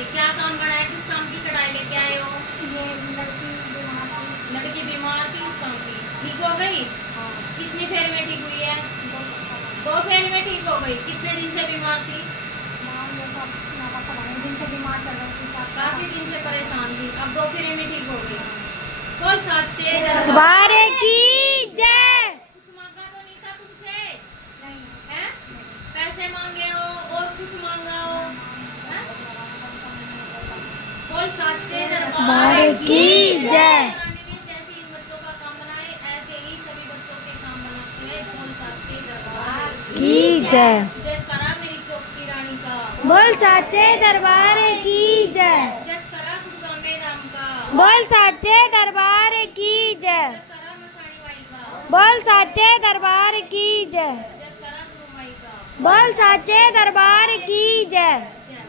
से क्या काम बनाया, किस काम की कढ़ाई लेके आए हो? ये लड़की बीमार थी, उस काम की ठीक हो गई? कितनी फेर में ठीक हुई है? 2 फेर में ठीक हो गई। कितने दिन से बीमार थी? दिन से बीमार चल रही थी, काफी दिन से परेशान थी, अब 2 फेरे में ठीक हो गई। बोल सच्चे दरबार की जय। कुछ मांगा तो नहीं था तुमसे? नहीं है? पैसे मांगे हो और कुछ मांगा हो? हैं? बोल सच्चे दरबार की जय। जैसे इन बच्चों का काम बनाए ऐसे ही सभी बच्चों के काम बनाते हैं। बोल सच्चे दरबार की जय। जय करा मेरी चौकी रानी का। बोल सच्चे दरबार की जय। जय करा दुर्गा मैडम का। बोल सच्चे दरबार की जय। जय करा मसाणी माई का। बोल सच्चे दरबार की जय। जय करा गुरु माई का। बोल सच्चे दरबार की जय। जय